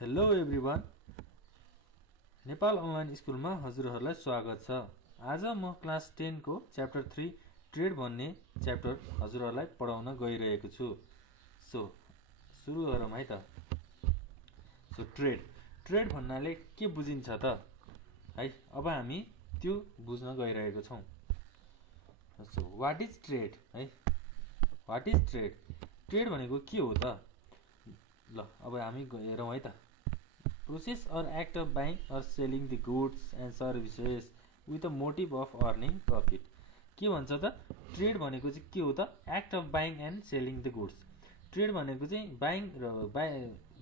Hello everyone, Nepal online स्कुलमा हजुरहरूलाई स्वागत छ। आज म क्लास 10 को च्याप्टर 3 ट्रेड भन्ने च्याप्टर हजुरहरूलाई पढाउन गइरहेको छु। सो सुरु गरौँ है त। सो ट्रेड भन्नाले के बुझिन्छ त है, अब हामी त्यो बुझ्न गइरहेको छौँ। सो व्हाट इज ट्रेड है, व्हाट इज ट्रेड भनेको के हो त? ल अब हामी हेरौँ है त। Process or act of buying or selling the goods and services with a motive of earning profit. के भन्छ त? ट्रेड भनेको चाहिँ के हो त? Act of buying and selling the goods. Trade भनेको चाहिँ बाइङ र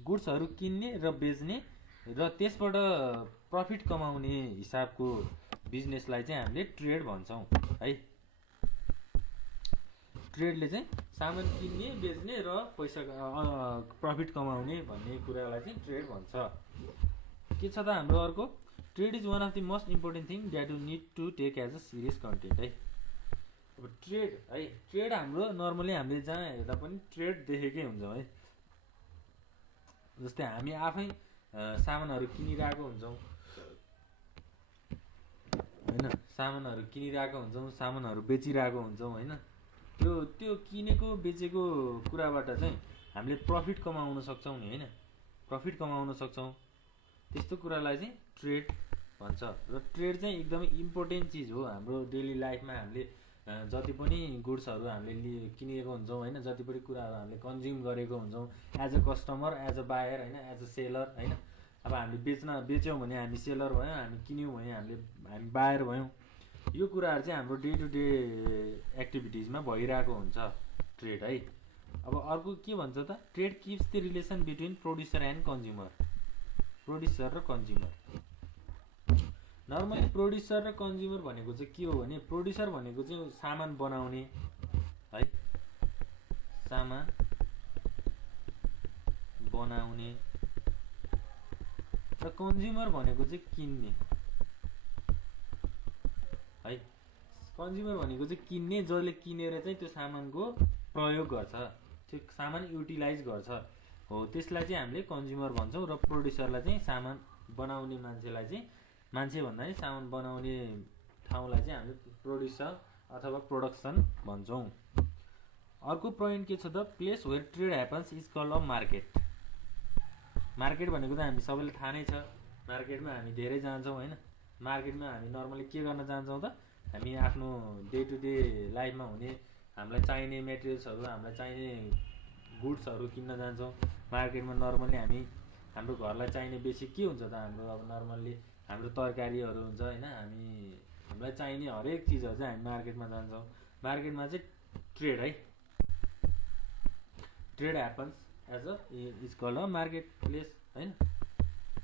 गुड्सहरू किन्ने र बेच्ने र त्यसबाट प्रफिट कमाउने हिसाबको बिजनेसलाई चाहिँ हामीले ट्रेड भन्छौँ है। ट्रेडले चाहिँ सामान किन्ने बेच्ने र पैसा प्रफिट कमाउने भन्ने कुरालाई चाहिँ ट्रेड भन्छ। के छ त हाम्रो अर्को? Trade is one of the most important thing that you need to take as a serious content है। अब ट्रेड हाम्रो नर्मली हामीले जहाँ हेर्दा पनि ट्रेड देखेकै हुन्छौँ है। जस्तै हामी आफै सामानहरू किनिरहेको हुन्छौँ होइन, सामानहरू किनिरहेको हुन्छौँ, सामानहरू बेचिरहेको हुन्छौँ होइन। त्यो किनेको बेचेको कुराबाट चाहिँ हामीले प्रफिट कमाउन सक्छौँ नि होइन, प्रफिट कमाउन सक्छौँ। त्यस्तो कुरालाई चाहिँ ट्रेड भन्छ। र ट्रेड चाहिँ एकदमै इम्पोर्टेन्ट चिज हो हाम्रो डेली लाइफमा। हामीले जति पनि गुड्सहरू हामीले किनेको हुन्छौँ होइन, जति पनि कुराहरू हामीले कन्ज्युम गरेको हुन्छौँ as a customer, as a buyer होइन, एज अ सेलर होइन। अब हामीले बेच्यौँ भने हामी सेलर भयौँ, हामी किन्यौँ भने हामी बायर भयौँ। यो कुराहरू चाहिँ हाम्रो डे टु डे एक्टिभिटिजमा भइरहेको हुन्छ ट्रेड है। अब अर्को के भन्छ त? Trade kips the relation between producer and consumer. Producer र कन्ज्युमर, नर्मली प्रोड्युसर र कन्ज्युमर भनेको चाहिँ के हो भने, प्रोड्युसर भनेको चाहिँ सामान बनाउने है, सामान बनाउने, र कन्ज्युमर भनेको चाहिँ किन्ने है। कन्ज्युमर भनेको चाहिँ किन्ने, जसले किनेर चाहिँ त्यो सामानको प्रयोग गर्छ, त्यो सामान युटिलाइज गर्छ हो, त्यसलाई चाहिँ हामीले कन्ज्युमर भन्छौँ। र प्रोड्युसरलाई चाहिँ सामान बनाउने मान्छेलाई चाहिँ, मान्छे भन्दा नि सामान बनाउने ठाउँलाई चाहिँ हामीले प्रोड्युसर अथवा प्रोडक्सन भन्छौँ। अर्को पोइन्ट के छ त? Place where trade happens is called a market. Market भनेको त हामी सबैलाई थाहा नै छ। मार्केटमा हामी धेरै जान्छौँ होइन। मार्केटमा हामी नर्मली के गर्न जान्छौँ त? हामी आफ्नो डे टु डे लाइफमा हुने हामीलाई चाहिने मेटेरियल्सहरू, हामीलाई चाहिने गुड्सहरू किन्न जान्छौँ मार्केटमा। नर्मली हाम्रो घरलाई चाहिने बेसिक के हुन्छ त? हाम्रो अब नर्मल्ली हाम्रो तरकारीहरू हुन्छ होइन, हामीलाई चाहिने हरेक चिजहरू चाहिँ हामी मार्केटमा जान्छौँ। मार्केटमा चाहिँ ट्रेड है, trade happens as a is called a market place होइन।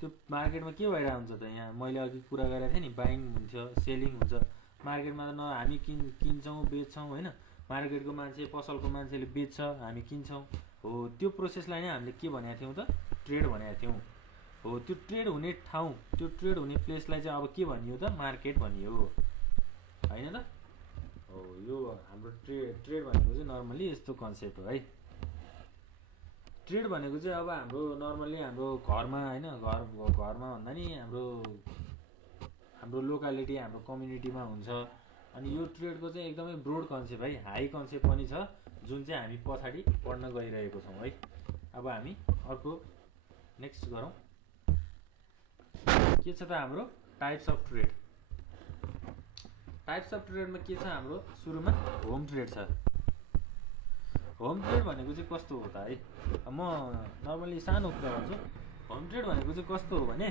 त्यो मार्केटमा के भइरहेको हुन्छ त? यहाँ मैले अघि कुरा गरेको थिएँ नि, बाइङ हुन्थ्यो, सेलिङ हुन्छ। मार्केटमा त हामी किन्छौँ बेच्छौँ होइन। मार्केटको मान्छे, पसलको मान्छेले बेच्छ, हामी किन्छौँ हो। त्यो प्रोसेसलाई नै हामीले के भनेको थियौँ त? ट्रेड भनेको थियौँ हो। त्यो ट्रेड हुने ठाउँ, त्यो ट्रेड हुने प्लेसलाई चाहिँ अब के भनियो त? मार्केट भनियो होइन त हो। यो हाम्रो ट्रेड भनेको चाहिँ नर्मली यस्तो कन्सेप्ट हो है। ट्रेड भनेको चाहिँ अब हाम्रो नर्मली हाम्रो घरमा होइन, घरमा भन्दा नि हाम्रो लोकालिटी, हाम्रो कम्युनिटीमा हुन्छ। अनि यो ट्रेडको चाहिँ एकदमै ब्रोड कन्सेप्ट है, हाई कन्सेप्ट पनि छ, जुन चाहिँ हामी पछाडि पढ्न गइरहेको छौँ है। अब हामी अर्को नेक्स्ट गरौँ। के छ त हाम्रो? Types of trade. Types of ट्रेडमा के छ हाम्रो? सुरुमा होम ट्रेड छ। होम ट्रेड भनेको चाहिँ कस्तो हो त है? म नर्मली सानो कुरा भन्छु। होम ट्रेड भनेको चाहिँ कस्तो हो भने,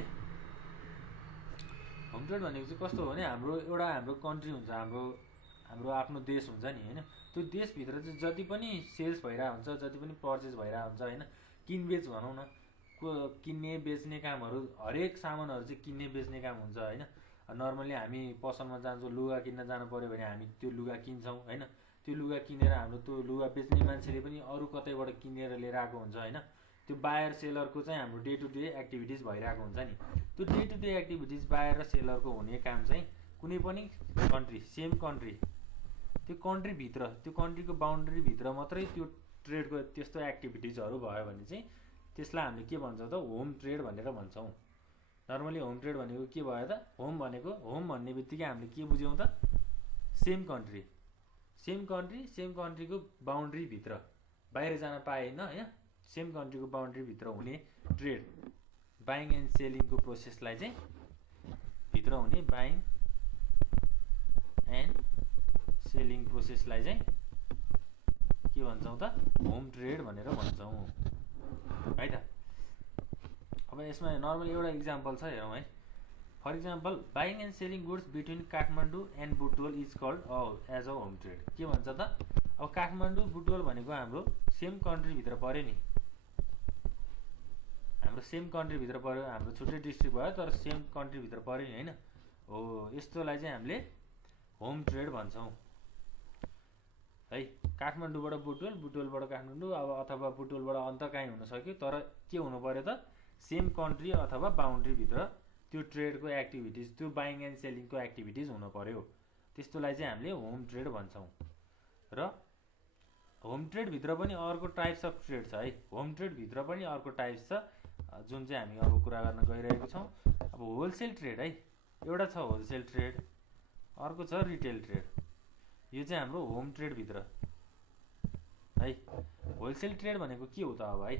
होम ट्रेड भनेको चाहिँ कस्तो हो भने, हाम्रो कन्ट्री हुन्छ, हाम्रो आफ्नो देश हुन्छ नि होइन। त्यो देशभित्र चाहिँ जति पनि सेल्स भइरहेको हुन्छ, जति पनि पर्चेस भइरहेको हुन्छ होइन, किनबेच भनौँ न, किन्ने बेच्ने कामहरू, हरेक सामानहरू चाहिँ किन्ने बेच्ने काम हुन्छ होइन। नर्मली हामी पसलमा जान्छौँ, लुगा किन्न जानु पऱ्यो भने हामी त्यो लुगा किन्छौँ होइन। त्यो लुगा किनेर हाम्रो त्यो लुगा बेच्ने मान्छेले पनि अरू कतैबाट किनेर लिएर आएको हुन्छ होइन। त्यो बायर सेलरको चाहिँ हाम्रो डे टु डे एक्टिभिटिज भइरहेको हुन्छ नि। त्यो day to day activities buyer र सेलरको हुने काम चाहिँ कुनै पनि कन्ट्री, सेम कन्ट्री, त्यो कन्ट्रीभित्र, त्यो कन्ट्रीको बााउन्ड्रीभित्र मात्रै त्यो ट्रेडको त्यस्तो एक्टिभिटिजहरू भयो भने चाहिँ त्यसलाई हामीले के भन्छौँ त होम ट्रेड भनेर भन्छौँ। नर्मली होम ट्रेड भनेको के भयो त होम भनेको होम भन्ने बित्तिकै हामीले के बुझ्यौँ त सेम कन्ट्रीको बााउन्ड्रीभित्र बाहिर जान पाएन होइन सेम कन्ट्रीको बााउन्ड्रीभित्र हुने ट्रेड बाइङ एन्ड सेलिङको प्रोसेसलाई चाहिँ भित्र हुने बाइङ एन्ड सेलिङ प्रोसेसलाई चाहिँ के भन्छौँ त होम ट्रेड भनेर भन्छौँ है त। अब यसमा नर्मली एउटा इक्जाम्पल छ हेरौँ है। For example buying and selling goods between Kathmandu and Butwal is called as a home trade. के भन्छ त अब काठमाडौँ बुटवल भनेको हाम्रो सेम कन्ट्रीभित्र पऱ्यो नि, हाम्रो सेम कन्ट्रीभित्र पऱ्यो, हाम्रो छुट्टै डिस्ट्रिक्ट भयो तर सेम कन्ट्रीभित्र पऱ्यो नि होइन। हो यस्तोलाई चाहिँ हामीले होम ट्रेड भन्छौँ है। काठमाडौँबाट बुटवल, बुटवलबाट काठमाडौँ अब अथवा बुटवलबाट अन्त कहीँ हुन सक्यो तर के हुनु पऱ्यो त सेम कन्ट्री अथवा बााउन्ड्रीभित्र त्यो ट्रेडको एक्टिभिटिज त्यो बाइङ एन्ड सेलिङको एक्टिभिटिज हुनु पऱ्यो। त्यस्तोलाई चाहिँ हामीले होम ट्रेड भन्छौँ। र होम ट्रेडभित्र पनि अर्को टाइप्स अफ ट्रेड छ है। होम ट्रेडभित्र पनि अर्को टाइप्स छ जुन चाहिँ हामी अब कुरा गर्न गइरहेको छौँ। अब होलसेल ट्रेड है, एउटा छ होलसेल ट्रेड, अर्को छ रिटेल ट्रेड। यो चाहिँ हाम्रो होम ट्रेडभित्र है। होलसेल ट्रेड भनेको के हो त अब है।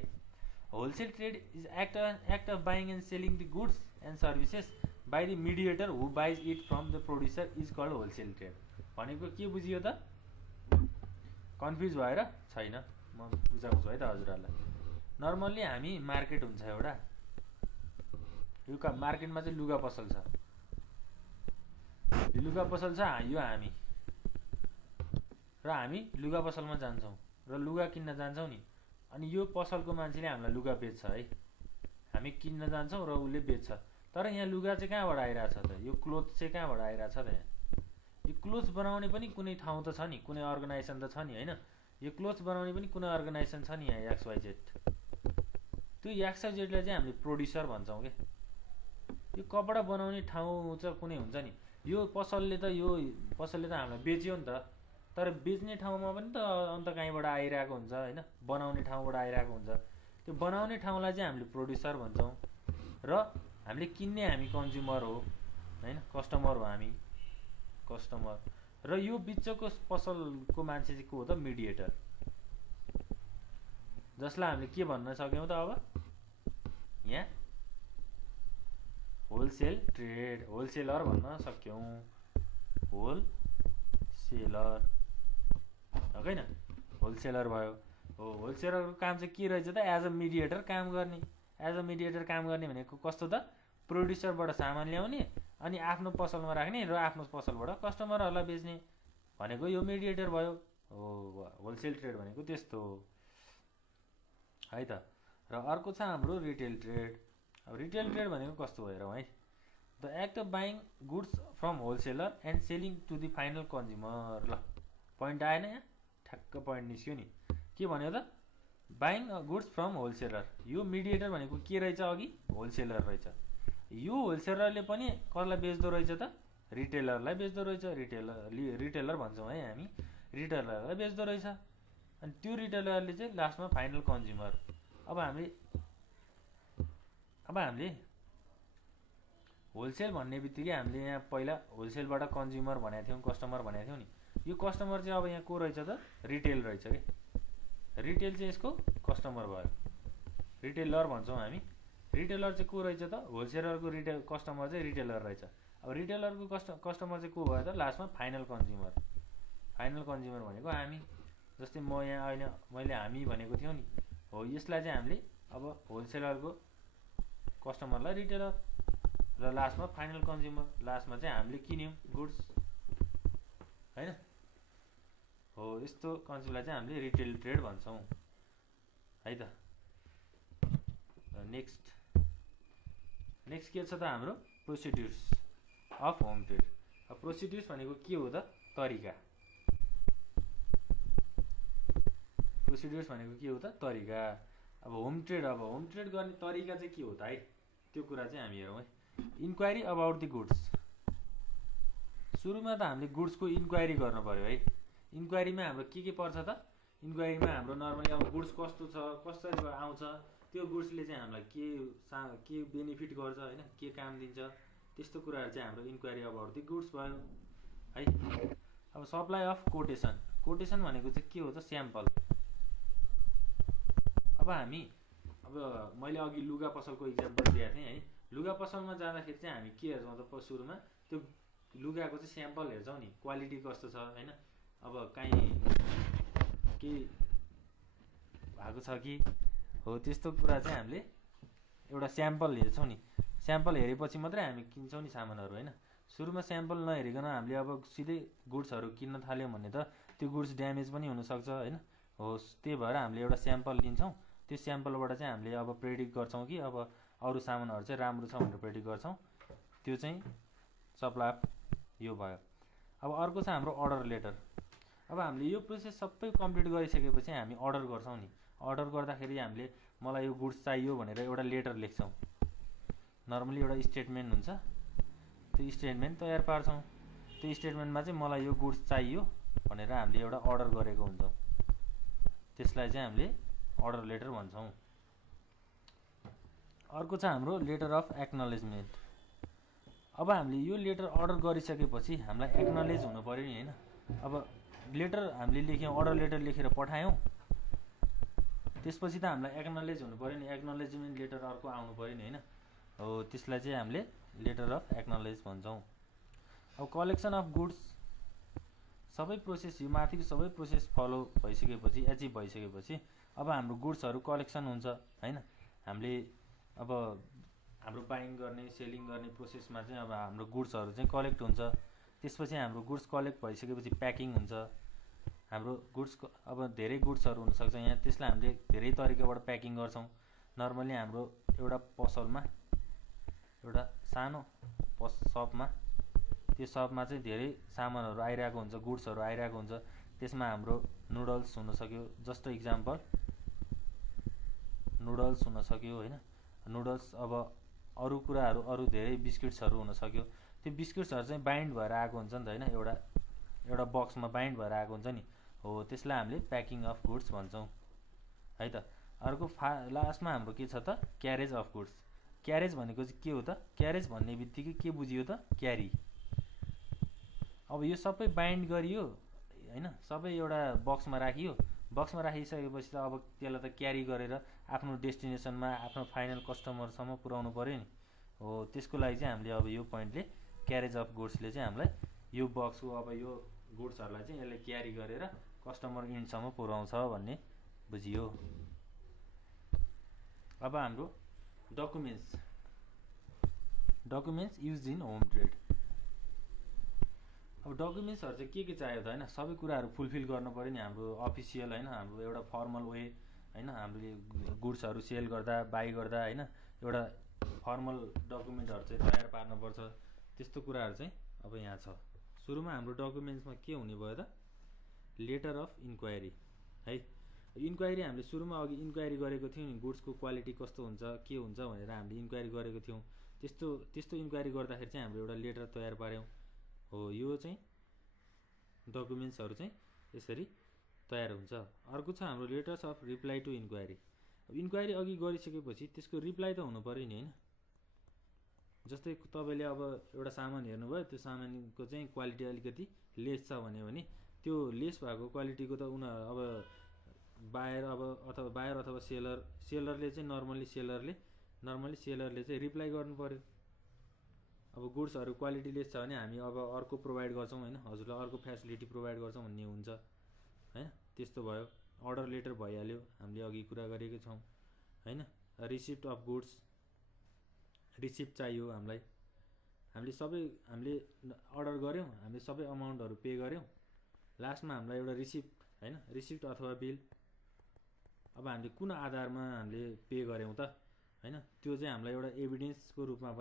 Wholesale trade is act of buying and selling the goods and services by the mediator who buys it from the producer is called wholesale trade. भनेको के बुझियो त कन्फ्युज भएर छैन म बुझाउँछु है त हजुरहरूलाई। नर्मल्ली हामी मार्केट हुन्छ एउटा, यो मार्केटमा चाहिँ लुगा पसल छ, यो लुगा पसल छ यो हामी, र हामी लुगा पसलमा जान्छौँ र लुगा किन्न जान्छौँ नि। अनि यो पसलको मान्छेले हामीलाई लुगा बेच्छ है, हामी किन्न जान्छौँ र उसले बेच्छ। तर यहाँ लुगा चाहिँ कहाँबाट आइरहेछ त, यो क्लोथ चाहिँ कहाँबाट आइरहेछ त। यहाँ यो क्लोथ बनाउने पनि कुनै ठाउँ त छ नि, कुनै अर्गनाइजेसन त छ नि होइन। यो क्लोथ बनाउने पनि कुनै अर्गनाइजेसन छ नि यहाँ XYZ। त्यो XYZलाई चाहिँ हामीले प्रोड्युसर भन्छौँ क्या। यो कपडा बनाउने ठाउँ चाहिँ कुनै हुन्छ नि, यो पसलले त हामीलाई बेच्यो नि त, तर बेच्ने ठाउँमा पनि त अन्त कहीँबाट आइरहेको हुन्छ होइन, बनाउने ठाउँबाट आइरहेको हुन्छ। त्यो बनाउने ठाउँलाई चाहिँ हामीले प्रोड्युसर भन्छौँ र हामीले किन्ने हामी कन्ज्युमर हो होइन, कस्टमर हो हामी कस्टमर। र यो बिचको पसलको मान्छे चाहिँ को हो त मिडिएटर, जसलाई हामीले के भन्न सक्यौँ त अब यहाँ होलसेल ट्रेड होलसेलर भन्न सक्यौँ। होलसेलर होइन होलसेलर भयो। हो होलसेलरको काम चाहिँ के रहेछ त एज अ मिडिएटर काम गर्ने। एज अ मिडिएटर काम गर्ने भनेको कस्तो त प्रोड्युसरबाट सामान ल्याउने अनि आफ्नो पसलमा राख्ने र आफ्नो पसलबाट कस्टमरहरूलाई बेच्ने भनेको यो मिडिएटर भयो। हो होलसेल ट्रेड भनेको त्यस्तो हो है त। र अर्को छ हाम्रो रिटेल ट्रेड। अब रिटेल ट्रेड भनेको कस्तो भएर है, the act of buying goods from wholesaler and selling to the final consumer. ल पोइन्ट आएन यहाँ, ठ्याक्क पोइन्ट निस्क्यो नि। के भन्यो त बाइङ गुड्स फ्रम होलसेलर। यो मिडिएटर भनेको के रहेछ अघि होलसेलर रहेछ। यो होलसेलरले पनि कसलाई बेच्दो रहेछ त रिटेलरलाई बेच्दो रहेछ। रिटेलर भन्छौँ है हामी, रिटेलरलाई बेच्दो रहेछ। अनि त्यो रिटेलरले चाहिँ लास्टमा फाइनल कन्ज्युमर। अब हामीले होलसेल भन्ने बित्तिकै हामीले यहाँ पहिला होलसेलबाट कन्ज्युमर भनेको थियौँ, कस्टमर भनेको थियौँ नि। यो कस्टमर चाहिँ अब यहाँ को रहेछ त रिटेल रहेछ कि, रिटेल चाहिँ यसको कस्टमर भयो, रिटेलर भन्छौँ हामी। रिटेलर चाहिँ को रहेछ त होलसेलरको कस्टमर चाहिँ रिटेलर रहेछ। अब रिटेलरको कस्टमर चाहिँ को भयो त लास्टमा फाइनल कन्ज्युमर। फाइनल कन्ज्युमर भनेको हामी, जस्तै म यहाँ अहिले मैले हामी भनेको थियौँ नि। हो यसलाई चाहिँ हामीले अब होलसेलरको कस्टमरलाई रिटेलर र लास्टमा फाइनल कन्ज्युमर, लास्टमा चाहिँ हामीले किन्यौँ गुड्स होइन। हो यस्तो कन्सेप्टलाई चाहिँ हामीले रिटेल ट्रेड भन्छौँ है त। नेक्स्ट के छ त हाम्रो प्रोसिड्युर्स अफ होम ट्रेड। अब प्रोसिड्युर्स भनेको के हो त तरिका। प्रोसिड्युर्स भनेको के हो त तरिका। अब होम ट्रेड गर्ने तरिका चाहिँ के हो त है, त्यो कुरा चाहिँ हामी हेरौँ है। Enquiry about the goods. सुरुमा त हामीले गुड्सको इन्क्वायरी गर्नु पर्यो है। इन्क्वायरीमा हाम्रो के पर्छ त, इन्क्वायरीमा हाम्रो नर्मली अब गुड्स कस्तो छ, कसरी आउँछ, त्यो गुड्सले चाहिँ हामीलाई के बेनिफिट गर्छ होइन, के काम दिन्छ, त्यस्तो कुराहरू चाहिँ हाम्रो इन्क्वायरी अबाउट द गुड्स भयो है। अब सप्लाई अफ कोटेसन, कोटेसन भनेको चाहिँ के हो त, स्याम्पल। अब हामी मैले अघि लुगा पसलको इक्जाम्पल दिएको थिएँ है। लुगा पसलमा जाँदाखेरि चाहिँ हामी के हेर्छौँ त, सुरुमा त्यो लुगाको चाहिँ स्याम्पल हेर्छौँ नि, क्वालिटी कस्तो छ होइन, अब काहीँ के भएको छ कि हो, त्यस्तो कुरा चाहिँ हामीले एउटा स्याम्पल हेर्छौँ नि। स्याम्पल हेरेपछि मात्रै हामी किन्छौँ नि सामानहरू होइन। सुरुमा स्याम्पल नहेरिकन हामीले अब सिधै गुड्सहरू किन्न थाल्यौँ भने त त्यो गुड्स ड्यामेज पनि हुनसक्छ होइन। हो, त्यही भएर हामीले एउटा स्याम्पल लिन्छौँ। त्यो स्याम्पलबाट चाहिँ हामीले अब प्रेडिक्ट गर्छौँ कि अब अरू सामानहरू चाहिँ राम्रो छ भनेर प्रेडिक्ट गर्छौँ। त्यो चाहिँ सप्लाई अफ यो भयो। अब अर्को छ हाम्रो अर्डर लेटर। अब हामीले यो प्रोसेस सबै कम्प्लिट गरिसकेपछि हामी अर्डर गर्छौँ नि। अर्डर गर्दाखेरि हामीले मलाई यो गुड्स चाहियो भनेर एउटा लेटर लेख्छौँ। नर्मली एउटा स्टेटमेन्ट हुन्छ, त्यो स्टेटमेन्ट तयार पार्छौँ। त्यो स्टेटमेन्टमा चाहिँ मलाई यो गुड्स चाहियो भनेर हामीले एउटा अर्डर गरेको हुन्छौँ। त्यसलाई चाहिँ हामीले अर्डर लेटर भन्छौँ। अर्को छ हाम्रो लेटर अफ एक्नोलेजमेन्ट। अब हामीले यो लेटर अर्डर गरिसकेपछि हामीलाई एक्नोलेज हुनु पऱ्यो नि होइन। अब लेटर हामीले लेख्यौँ, अर्डर लेटर लेखेर पठायौँ, त्यसपछि त हामीलाई एक्नोलेज हुनु पऱ्यो नि, एक्नोलेजमेन्ट लेटर अर्को आउनु पऱ्यो नि होइन। हो, त्यसलाई चाहिँ हामीले लेटर अफ एक्नोलेज भन्छौँ। अब कलेक्सन अफ गुड्स, सबै प्रोसेस यो माथिको सबै प्रोसेस फलो भइसकेपछि, एचिभ भइसकेपछि अब हाम्रो गुड्सहरू कलेक्सन हुन्छ होइन। हामीले अब हाम्रो बाइङ गर्ने, सेलिङ गर्ने प्रोसेसमा चाहिँ अब हाम्रो गुड्सहरू चाहिँ कलेक्ट हुन्छ। त्यसपछि हाम्रो गुड्स कलेक्ट भइसकेपछि प्याकिङ हुन्छ। हाम्रो गुड्स अब धेरै गुड्सहरू हुनसक्छ यहाँ, त्यसलाई हामीले धेरै तरिकाबाट प्याकिङ गर्छौँ। नर्मली हाम्रो एउटा पसलमा, एउटा सानो सपमा, त्यो सपमा चाहिँ धेरै सामानहरू आइरहेको हुन्छ, गुड्सहरू आइरहेको हुन्छ। त्यसमा हाम्रो नुडल्स हुनसक्यो, जस्तो इक्जाम्पल नुडल्स हुनसक्यो होइन। नुडल्स, अब अरू कुराहरू, अरू धेरै बिस्किट्सहरू हुनसक्यो। त्यो बिस्किट्सहरू चाहिँ बाइन्ड भएर आएको हुन्छ नि त होइन, एउटा बक्समा बाइन्ड भएर आएको हुन्छ नि। हो, त्यसलाई हामीले प्याकिङ अफ गुड्स भन्छौँ है त। अर्को लास्टमा हाम्रो के छ त, क्यारेज अफ गुड्स। क्यारेज भनेको चाहिँ के हो त, क्यारेज भन्ने बित्तिकै के बुझियो त, क्यारी। अब यो सबै बाइन्ड गरियो होइन, सबै एउटा बक्समा राखियो। बक्समा राखिसकेपछि त अब त्यसलाई त क्यारी गरेर आफ्नो डेस्टिनेसनमा, आफ्नो फाइनल कस्टमरसम्म पुर्याउनु पऱ्यो नि। हो, त्यसको लागि चाहिँ हामीले अब यो पोइन्टले, क्यारेज अफ गुड्सले चाहिँ हामीलाई यो बक्सको अब यो गुड्सहरूलाई चाहिँ यसले क्यारी गरेर कस्टमर इन्डसम्म पुर्याउँछ भन्ने बुझियो। अब हाम्रो documents use in home trade. अब डकुमेन्ट्सहरू चाहिँ के चाहियो त होइन, सबै कुराहरू फुलफिल गर्नु पऱ्यो नि। हाम्रो अफिसियल होइन, हाम्रो एउटा फर्मल वे होइन, हामीले गुड्सहरू सेल गर्दा, बाई गर्दा होइन, एउटा फर्मल डकुमेन्टहरू चाहिँ तयार पार्नुपर्छ। त्यस्तो कुराहरू चाहिँ अब यहाँ छ। सुरुमा हाम्रो डकुमेन्ट्समा के हुने भयो त, लेटर अफ इन्क्वायरी है। इन्क्वायरी हामीले सुरुमा अघि इन्क्वायरी गरेको थियौँ नि, गुड्सको क्वालिटी कस्तो हुन्छ, के हुन्छ भनेर हामीले इन्क्वायरी गरेको थियौँ। त्यस्तो इन्क्वायरी गर्दाखेरि चाहिँ हाम्रो एउटा लेटर तयार पार्यौँ। हो, यो चाहिँ डकुमेन्ट्सहरू चाहिँ यसरी तयार हुन्छ। अर्को छ हाम्रो letters of reply to enquiry. अब इन्क्वायरी अघि गरिसकेपछि त्यसको रिप्लाई त हुनु पऱ्यो नि होइन। जस्तै तपाईँले अब एउटा सामान हेर्नुभयो, त्यो सामानको चाहिँ क्वालिटी अलिकति लेस छ भने त्यो लेस भएको क्वालिटीको त अब बायर अथवा सेलरले चाहिँ नर्मली सेलरले चाहिँ रिप्लाई गर्नु पऱ्यो। अब गुड्सहरू क्वालिटी लेस छ भने हामी अब अर्को प्रोभाइड गर्छौँ होइन, हजुरलाई अर्को फेसिलिटी प्रोभाइड गर्छौँ भन्ने हुन्छ होइन। त्यस्तो भयो। अर्डर लेटर भइहाल्यो, हामीले अघि कुरा गरेकै छौँ होइन। रिसिप्ट अफ गुड्स, रिसिप्ट चाहियो हामीलाई। हामीले अर्डर गऱ्यौँ, हामीले सबै अमाउन्टहरू पे गऱ्यौँ, लास्टमा हामीलाई एउटा रिसिप्ट होइन, रिसिप्ट अथवा बिल। अब हामीले कुन आधारमा हामीले पे गऱ्यौँ त होइन, त्यो चाहिँ हामीलाई एउटा एभिडेन्सको रूपमा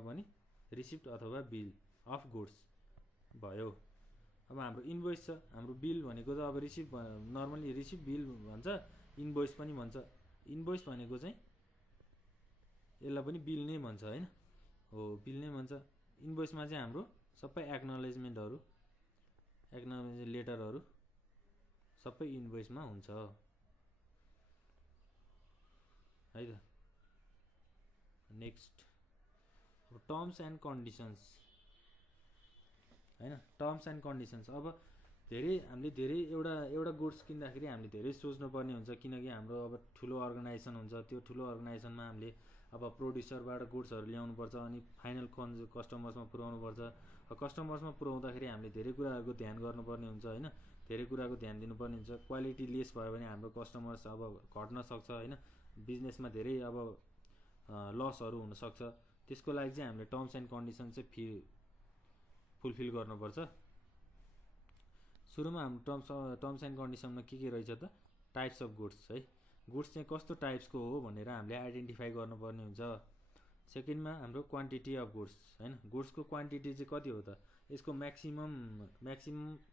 पनि रिसिप्ट अथवा बिल अफ गुड्स भयो। अब हाम्रो इन्भोइस छ। हाम्रो बिल भनेको त अब नर्मली रिसिप्ट, बिल भन्छ, इन्भोइस पनि भन्छ। इन्भोइस भनेको चाहिँ यसलाई पनि बिल नै भन्छ होइन। हो, बिल नै भन्छ। इन्भोइसमा चाहिँ हाम्रो सबै एक्नोलेजमेन्ट लेटरहरू सबै इन्भोइसमा हुन्छ। है त। नेक्स्ट अब टर्म्स एन्ड कन्डिसन्स हैन, टर्म्स एन्ड कन्डिसन्स। अब हामीले धेरै एउटा गुड्स किन्दाखेरि हामीले धेरै सोच्नुपर्ने हुन्छ, किनकि हाम्रो अब ठुलो अर्गनाइजेसन हुन्छ। त्यो ठुलो अर्गनाइजेसनमा हामीले अब प्रोड्युसरबाट गुड्सहरू ल्याउनुपर्छ अनि फाइनल कस्टमर्समा पुर्याउनुपर्छ। कस्टमर्समा पुर्याउँदाखेरि हामीले धेरै कुराहरूको ध्यान गर्नुपर्ने हुन्छ हैन, धेरै कुराको ध्यान दिनुपर्ने हुन्छ। क्वालिटी लेस भयो भने हाम्रो कस्टमर्स अब घट्न सक्छ हैन, बिजनेसमा धेरै अब लसहरू हुनसक्छ। त्यसको लागि चाहिँ हामीले टर्म्स एन्ड कन्डिसन चाहिँ फुलफिल गर्नुपर्छ। सुरुमा हाम्रो टर्म्स एन्ड कन्डिसनमा के रहेछ त, टाइप्स अफ गुड्स है, गुड्स चाहिँ कस्तो टाइप्सको हो भनेर हामीले आइडेन्टिफाई गर्नुपर्ने हुन्छ। सेकेन्डमा हाम्रो क्वान्टिटी अफ गुड्स हैन, गुड्सको क्वान्टिटी चाहिँ कति हो त, यसको म्याक्सिमम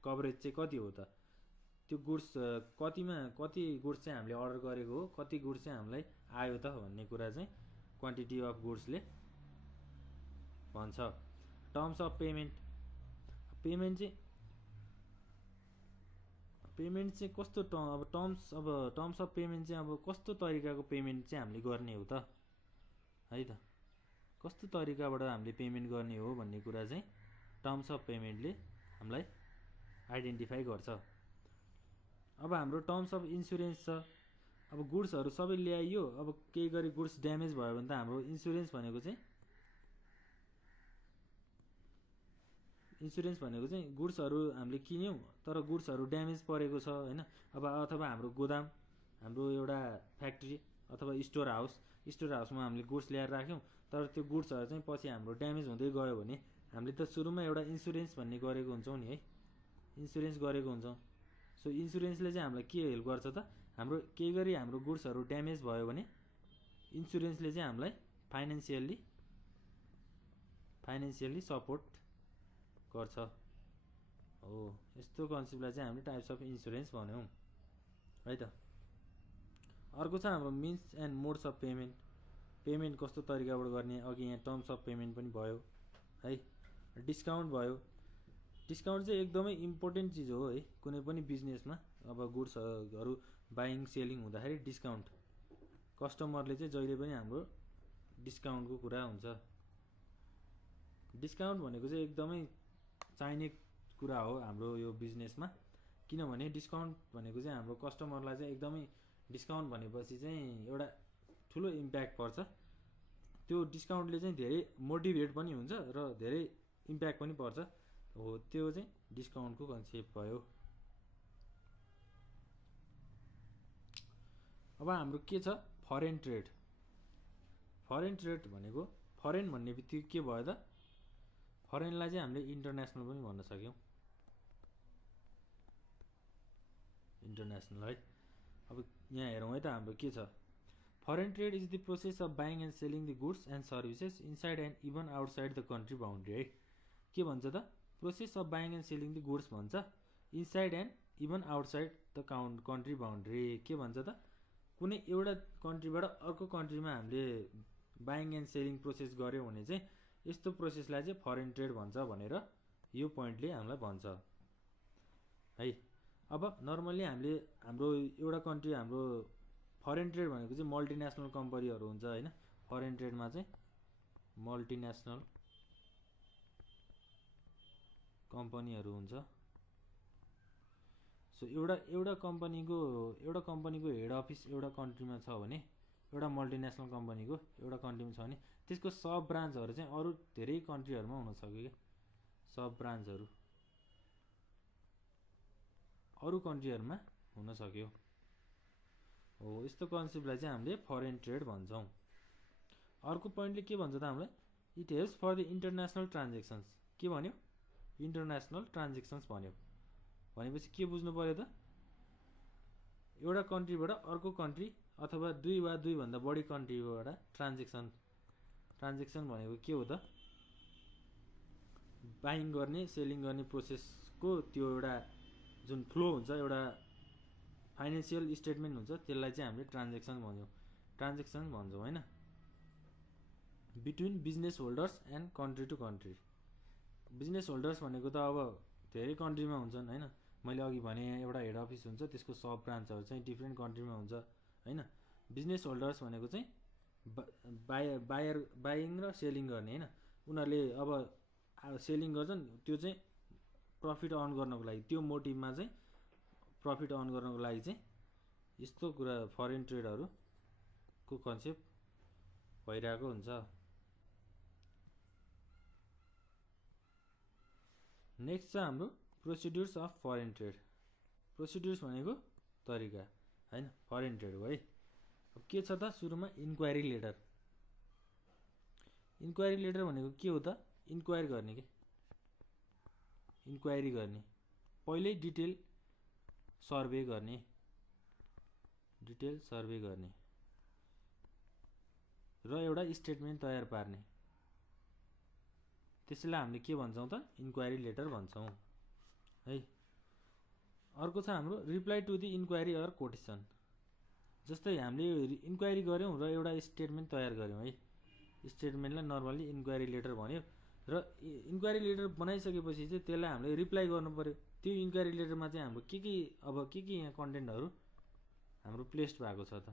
कभरेज चाहिँ कति हो त, त्यो गुड्स कति गुड्स चाहिँ हामीले अर्डर गरेको हो, कति गुड्स चाहिँ हामीलाई आयो त भन्ने कुरा चाहिँ क्वान्टिटी अफ गुड्सले भन्छ। टर्म्स अफ पेमेन्ट चाहिँ कस्तो अब टर्म्स अफ पेमेन्ट चाहिँ अब कस्तो तरिकाको पेमेन्ट चाहिँ हामीले गर्ने हो त है त, कस्तो तरिकाबाट हामीले पेमेन्ट गर्ने हो भन्ने कुरा चाहिँ टर्म्स अफ पेमेन्टले हामीलाई आइडेन्टिफाई गर्छ। अब हाम्रो टर्म्स अफ इन्सुरेन्स छ। अब गुड्सहरू सबै ल्याइयो, अब केही गरी गुड्स ड्यामेज भयो भने त हाम्रो इन्सुरेन्स भनेको चाहिँ गुड्सहरू हामीले किन्यौँ तर गुड्सहरू ड्यामेज परेको छ हैन, अब अथवा हाम्रो गोदाम, हाम्रो एउटा फ्याक्ट्री अथवा स्टोर हाउसमा हामीले गुड्स ल्याएर राख्यौँ तर त्यो गुड्सहरू चाहिँ पछि हाम्रो ड्यामेज हुँदै गयो भने हामीले त सुरुमा एउटा इन्सुरेन्स भन्ने गरेको हुन्छौँ नि है, इन्सुरेन्स गरेको हुन्छौँ। सो इन्सुरेन्सले चाहिँ हामीलाई के हेल्प गर्छ त, हाम्रो केही गरी हाम्रो गुड्सहरू ड्यामेज भयो भने इन्सुरेन्सले चाहिँ हामीलाई फाइनेन्सियल्ली सपोर्ट गर्छ हो। यस्तो कन्सेप्टलाई चाहिँ हामीले टाइप्स अफ इन्सुरेन्स भन्यौँ है त। अर्को छ हाम्रो means and modes of payment कस्तो तरिकाबाट गर्ने, अघि यहाँ टर्म्स अफ पेमेन्ट पनि भयो है। डिस्काउन्ट भयो, डिस्काउन्ट चाहिँ एकदमै इम्पोर्टेन्ट चिज हो है कुनै पनि बिजनेसमा। अब गुड्सहरू बाइङ सेलिङ हुँदाखेरि डिस्काउन्ट, कस्टमरले चाहिँ जहिले पनि हाम्रो डिस्काउन्टको कुरा हुन्छ। डिस्काउन्ट भनेको चाहिँ एकदमै चाहिने कुरा हो हाम्रो यो बिजनेसमा, किनभने डिस्काउन्ट भनेको चाहिँ हाम्रो कस्टमरलाई चाहिँ एकदमै, डिस्काउन्ट भनेपछि चाहिँ एउटा ठुलो इम्प्याक्ट पर्छ। त्यो डिस्काउन्टले चाहिँ धेरै मोटिभेट पनि हुन्छ र धेरै इम्प्याक्ट पनि पर्छ हो, त्यो चाहिँ डिस्काउन्टको कन्सेप्ट भयो। अब हाम्रो के छ, फरेन ट्रेड भनेको, फरेन भन्ने बित्तिकै के भयो त, फरेनलाई चाहिँ हामीले इन्टरनेसनल पनि भन्न सक्यौँ, इन्टरनेसनल है। अब यहाँ हेरौँ है त, हाम्रो के छ, foreign trade is the process of buying and selling the goods and services inside and even outside the country boundary है। के भन्छ त, process of buying and selling the goods भन्छ, inside and even outside the country boundary. के भन्छ त, कुनै एउटा कन्ट्रीबाट अर्को कन्ट्रीमा हामीले बाइङ एन्ड सेलिङ प्रोसेस गऱ्यौँ भने चाहिँ यस्तो प्रोसेसलाई चाहिँ फरेन ट्रेड भन्छ भनेर यो पोइन्टले हामीलाई भन्छ है। अब नर्मल्ली हाम्रो एउटा कन्ट्री, हाम्रो फरेन ट्रेड भनेको चाहिँ मल्टिनेसनल कम्पनीहरू हुन्छ हैन, फरेन ट्रेडमा चाहिँ मल्टिनेसनल कम्पनीहरू हुन्छ। सो एउटा कम्पनीको हेड अफिस एउटा कन्ट्रीमा छ भने, एउटा मल्टिनेसनल कम्पनीको एउटा कन्ट्रीमा छ भने त्यसको सब ब्रान्चहरू चाहिँ अरू धेरै कन्ट्रीहरूमा हुन सक्यो क्या, सब ब्रान्चहरू अरू कन्ट्रीहरूमा हुन सक्यो हो। यस्तो कन्सेप्टलाई चाहिँ हामीले फरेन ट्रेड भन्छौँ। अर्को पोइन्टले के भन्छ त हामीलाई, it helps for the international transactions. के भन्यो, इन्टरनेसनल ट्रान्जेक्सन्स भन्यो भनेपछि के बुझ्नु पर्यो त, एउटा कन्ट्रीबाट अर्को कन्ट्री अथवा दुई वा दुईभन्दा बढी कन्ट्रीबाट ट्रान्जेक्सन भनेको के हो त, बाइङ गर्ने सेलिङ गर्ने प्रोसेसको त्यो एउटा जुन फ्लो हुन्छ, एउटा फाइनेन्सियल स्टेटमेन्ट हुन्छ, त्यसलाई चाहिँ हामीले ट्रान्जेक्सन भन्छौँ हैन, between business holders and country to country. Business holders भनेको त अब धेरै कन्ट्रीमा हुन्छन् हैन, मैले अघि भने एउटा हेड अफिस हुन्छ, त्यसको सब ब्रान्चहरू चाहिँ डिफ्रेन्ट कन्ट्रीमा हुन्छ हैन। बिजनेस होल्डर्स भनेको चाहिँ बाइङ र सेलिङ गर्ने हैन। उनीहरूले अब सेलिङ गर्छन्, त्यो चाहिँ प्रफिट अर्न गर्नको लागि, त्यो मोटिभमा चाहिँ प्रफिट अर्न गर्नको लागि चाहिँ यस्तो कुरा फरेन ट्रेडहरुको कन्सेप्ट भइरहेको हुन्छ। नेक्स्ट छ हाम्रो procedures of foreign trade. Procedures भनेको तरिका हैन फरेन ट्रेडको है। अब के छ त सुरुमा इन्क्वायरी लेटर। इन्क्वायरी लेटर भनेको के हो त? इन्क्वायर गर्ने के, इन्क्वायरी गर्ने, पहिल्यै डिटेल सर्वे गर्ने, डिटेल सर्वे गर्ने र एउटा स्टेटमेन्ट तयार पार्ने, त्यसैलाई हामीले के भन्छौं त? इन्क्वायरी लेटर भन्छौं है। अर्को छ हाम्रो reply to the enquiry or quotation. जस्तै हामीले इन्क्वायरी गर्यौं र एउटा स्टेटमेन्ट तयार गर्यौं है। स्टेटमेन्टलाई नर्मली इन्क्वायरी लेटर भन्यो र इन्क्वायरी लेटर बनाइसकेपछि चाहिँ त्यसलाई हामीले रिप्लाई गर्नु पर्यो। त्यो इन्क्वायरी लेटरमा चाहिँ हाम्रो के अब के यहाँ कन्टेन्टहरु हाम्रो प्लेस्ड भएको छ त,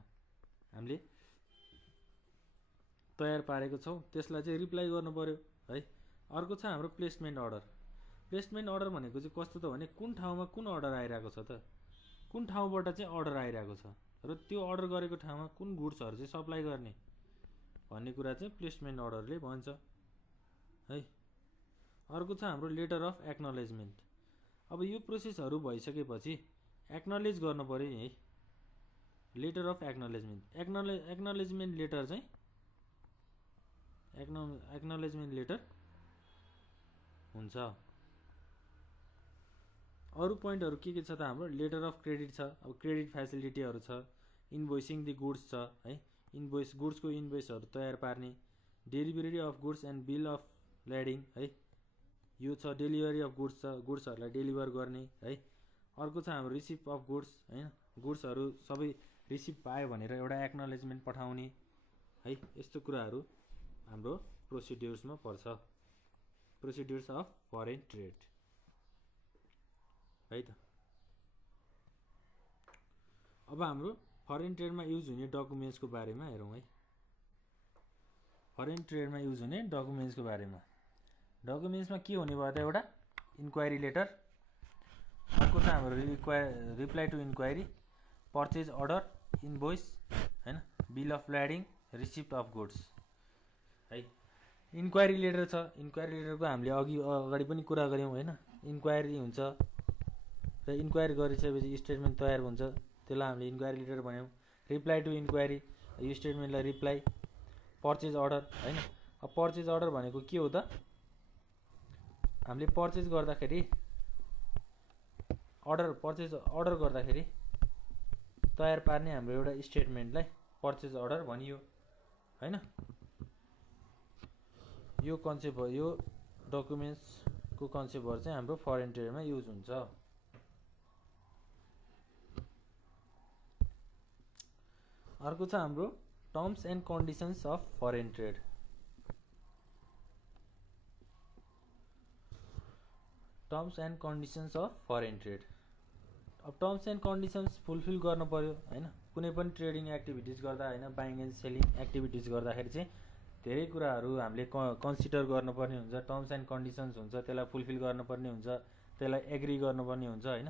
हामीले तयार पारेको छौं, त्यसलाई चाहिँ रिप्लाई गर्नु पर्यो है। अर्को छ हाम्रो प्लेसमेन्ट अर्डर। प्लेसमेन्ट अर्डर भनेको चाहिँ कस्तो त भने कुन ठाउँमा कुन अर्डर आइरहेको छ त, कुन ठाउँबाट चाहिँ अर्डर आइरहेको छ र त्यो अर्डर गरेको ठाउँमा कुन गुड्सहरु चाहिँ सप्लाई गर्ने भन्ने कुरा चाहिँ प्लेसमेन्ट अर्डरले भन्छ है। अर्को छ हाम्रो लेटर अफ एक्नोलेजमेन्ट। अब यो प्रोसेसहरु भइसकेपछि एक्नोलेज गर्नु पर्यो है। Letter of acknowledgement, acknowledgement letter चाहिँ एक्नोलेजमेन्ट लेटर हुन्छ। अरु पोइन्टहरु के छ त हाम्रो लेटर अफ क्रेडिट छ। अब क्रेडिट फ्यासिलिटीहरु छ, इन्भोइसिङ द गुड्स छ है। इन्भोइस गुड्सको इन्भोइसहरु तयार पार्ने, delivery of goods and bill of lading है। यो छ डेलिभरी अफ गुड्स छ, गुड्सहरुलाई डेलिभर गर्ने है। अर्को छ हाम्रो रिसिप्ट अफ गुड्स हैन, गुड्सहरु सबै रिसिभ पायो भनेर एउटा एक्नोलेजमेन्ट पठाउने है। यस्तो कुराहरु हाम्रो प्रोसिड्युर्समा पर्छ, प्रोसिड्युर्स अफ फरेन ट्रेड है त। अब हाम्रो फरेन ट्रेडमा युज हुने डकुमेन्ट्सको बारेमा हेरौं है। फरेन ट्रेडमा युज हुने डकुमेन्ट्सको बारेमा, डकुमेन्ट्समा के हुने भयो त? एउटा इन्क्वायरी लेटर, अर्को छ हाम्रो reply to inquiry, purchase order, invoice हैन, bill of lading, receipt of goods है। इन्क्वायरी लेटर छ। इन्क्वायरी लेटरको हामीले अगाडि पनि कुरा गर्यौं हैन। इन्क्वायरी हुन्छ र इन्क्वायरी गरिसकेपछि स्टेटमेन्ट तयार हुन्छ, त्यसलाई हामीले इन्क्वायरी लेटर भन्यौं। रिप्लाई टु इन्क्वायरी, यो स्टेटमेन्टलाई रिप्लाई। पर्चेज अर्डर हैन। अब पर्चेज अर्डर भनेको के हो त? हामीले पर्चेज गर्दाखेरि पर्चेज अर्डर गर्दाखेरि तयार पार्ने हाम्रो एउटा स्टेटमेन्टलाई पर्चेज अर्डर भनियो हैन। यो कन्सेप्ट हो, यो डकुमेन्ट्सको कन्सेप्टहरु चाहिँ हाम्रो फरेन ट्रेडमा युज हुन्छ। अर्को छ हाम्रो terms and conditions of foreign trade. Terms and conditions of foreign trade. अब टर्म्स एन्ड कन्डिसन्स फुलफिल गर्नु पर्यो हैन। कुनै पनि ट्रेडिङ एक्टिभिटिज गर्दा हैन, बाइङ एन्ड सेलिङ एक्टिभिटिज गर्दाखेरि चाहिँ धेरै कुराहरु हामीले कन्सिडर गर्नुपर्ने हुन्छ। टर्म्स एन्ड कन्डिसन्स हुन्छ, त्यसलाई फुलफिल गर्नुपर्ने हुन्छ, त्यसलाई एग्री गर्नुपर्ने हुन्छ हैन।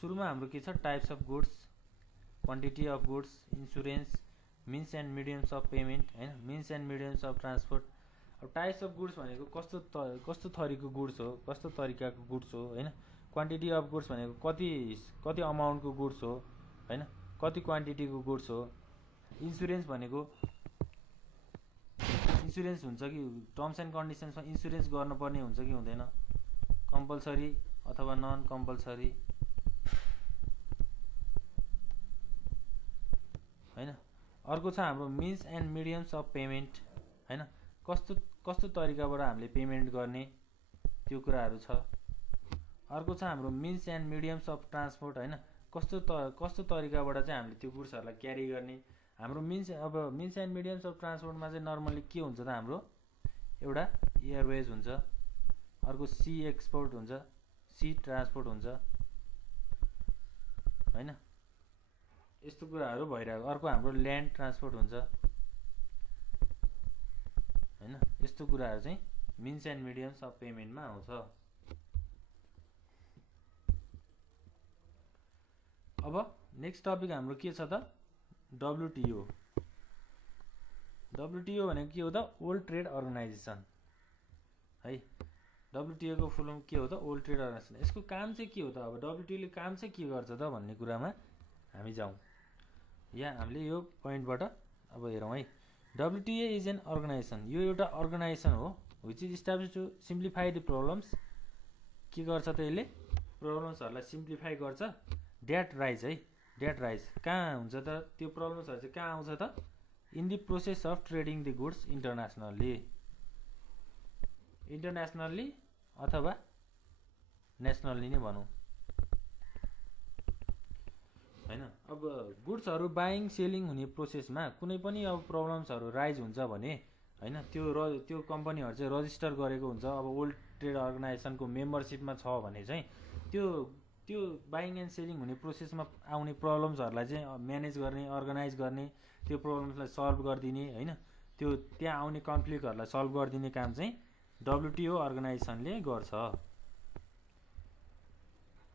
सुरुमा हाम्रो के छ? Types of goods, quantity of goods, insurance, means and mediums of payment हैन, means and mediums of transport. अब टाइप्स अफ गुड्स भनेको कस्तो थरीको गुड्स हो, कस्तो तरिकाको गुड्स हो हैन। क्वान्टिटी अफ गुड्स भनेको कति अमाउन्टको गुड्स हो हैन, कति क्वान्टिटीको गुड्स हो। इन्स्योरेन्स भनेको इन्स्योरेन्स हुन्छ कि, टर्म्स एन्ड कन्डिसन्समा इन्स्योरेन्स गर्नुपर्ने हुन्छ कि हुँदैन, कम्पलसरी अथवा नन कम्पलसरी हैन। अर्को छ हाम्रो means and mediums of payment हैन, कस्तो तरिकाबाट हामीले पेमेन्ट गर्ने त्यो कुराहरु छ। अर्को छ हाम्रो means and mediums of transport हैन, कस्तो तरिकाबाट चाहिँ हामीले त्यो गुड्सहरुलाई क्यारी गर्ने। हाम्रो मिन्स एन्ड मिडियम्स अफ ट्रान्सपोर्टमा चाहिँ नर्मली के हुन्छ त? हाम्रो एउटा एयरवेज हुन्छ, अर्को सी एक्सपोर्ट हुन्छ, सी ट्रान्सपोर्ट हुन्छ हैन। यस्तो कुराहरू भइरहेको। अर्को हाम्रो ल्यान्ड ट्रान्सपोर्ट हुन्छ हैन, यस्तो कुराहरू चाहिँ मिन्स एन्ड मिडियम्स अफ पेमेन्टमा आउँछ। अब नेक्स्ट टपिक हाम्रो के छ त, डब्लुटिओ। डब्लुटिओ भनेको के हो त, वर्ल्ड ट्रेड अर्गनाइजेसन है। डब्लुटिओ को फुल फर्म के हो त, वर्ल्ड ट्रेड अर्गनाइजेसन। यसको काम चाहिँ के हो त, अब डब्लुटिओ ले काम चाहिँ के गर्छ त भन्ने कुरामा हामी जाउँ। यहाँ हामीले यो पोइन्टबाट अब हेरौँ है। डब्लुटिओ इज एन अर्गनाइजेसन, यो एउटा अर्गनाइजेसन हो which is establish to simplify the problems. के गर्छ त यसले, प्रब्लम्सहरूलाई सिम्प्लिफाई गर्छ। ड्याट राइज है, ड्याट राइज कहाँ हुन्छ त, त्यो प्रब्लम्सहरू चाहिँ कहाँ आउँछ त, in the process of trading the goods internationally, internationally अथवा नेसनल्ली नै भनौँ हैन। अब गुड्सहरू बाइङ सेलिङ हुने प्रोसेसमा कुनै पनि अब प्रब्लम्सहरू राइज हुन्छ भने हैन, त्यो कम्पनीहरू चाहिँ रजिस्टर गरेको हुन्छ। अब वर्ल्ड ट्रेड अर्गनाइजेसनको मेम्बरसिपमा छ भने चाहिँ त्यो बाइङ एन्ड सेलिङ हुने प्रोसेसमा आउने प्रब्लम्सहरूलाई चाहिँ म्यानेज गर्ने, अर्गनाइज गर्ने, त्यो प्रब्लम्सलाई सल्भ गरिदिने हैन, त्यो त्यहाँ आउने कन्फ्लिक्टहरूलाई सल्भ गरिदिने काम चाहिँ डब्लुटिओ अर्गनाइजेसनले गर्छ।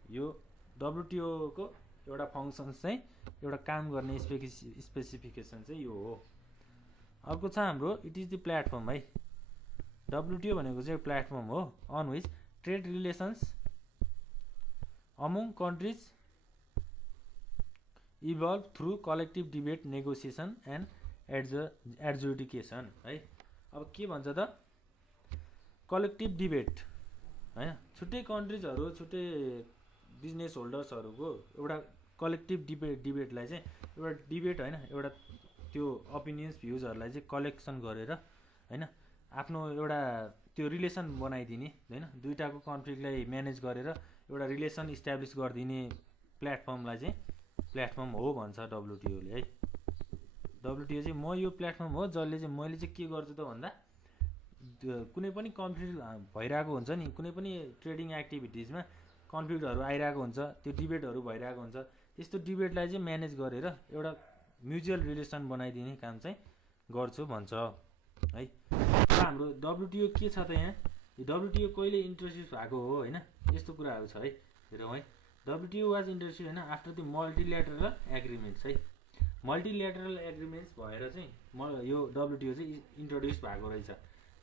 यो डब्लुटिओ को एउटा फङ्सन चाहिँ, एउटा काम गर्ने स्पेसिफिकेसन चाहिँ यो हो। अर्को छ हाम्रो इट इज द प्लेटफर्म है। डब्लुटिओ भनेको चाहिँ प्लेटफर्म हो on which trade relations among countries evolve through collective debate, negotiation and adjudication है। अब के भन्छ त, कलेक्टिभ डिबेट हैन, छुट्टै कन्ट्रिजहरू छुट्टै बिजनेस होल्डर्सहरूको एउटा कलेक्टिभ डिबेटलाई चाहिँ एउटा डिबेट हैन, एउटा त्यो ओपिनियन्स भ्युजहरूलाई चाहिँ कलेक्सन गरेर हैन, आफ्नो एउटा त्यो रिलेसन बनाइदिने हैन, दुईटाको कन्फ्लिक्टलाई म्यानेज गरेर एउटा रिलेसन इस्टाब्लिस गरिदिने प्लेटफर्मलाई चाहिँ प्लेटफर्म हो भन्छ डब्लुटिओले है। डब्लुटिओ चाहिँ म यो प्लेटफर्म हो जसले चाहिँ मैले चाहिँ के गर्छु त भन्दा, कुनै पनि कन्फ्लिक्ट भइरहेको हुन्छ नि, कुनै पनि ट्रेडिङ एक्टिभिटिजमा कन्फ्लिक्टहरू आइरहेको हुन्छ, त्यो डिबेटहरू भइरहेको हुन्छ, त्यस्तो डिबेटलाई चाहिँ म्यानेज गरेर एउटा म्युचुअल रिलेसन बनाइदिने काम चाहिँ गर्छु भन्छ है। हाम्रो डब्लुटिओ के छ त, यहाँ डब्लुटिओ कहिले इन्ट्रोड्युस भएको हो हैन, यस्तो कुराहरू छ है। हेरौँ है, डब्लुटिओ वाज इन्ट्रोड्युस हैन आफ्टर द मल्टिल्याटरल एग्रिमेन्ट्स है। मल्टिल्याटरल एग्रिमेन्ट्स भएर चाहिँ यो डब्लुटिओ चाहिँ इन्ट्रोड्युस भएको रहेछ।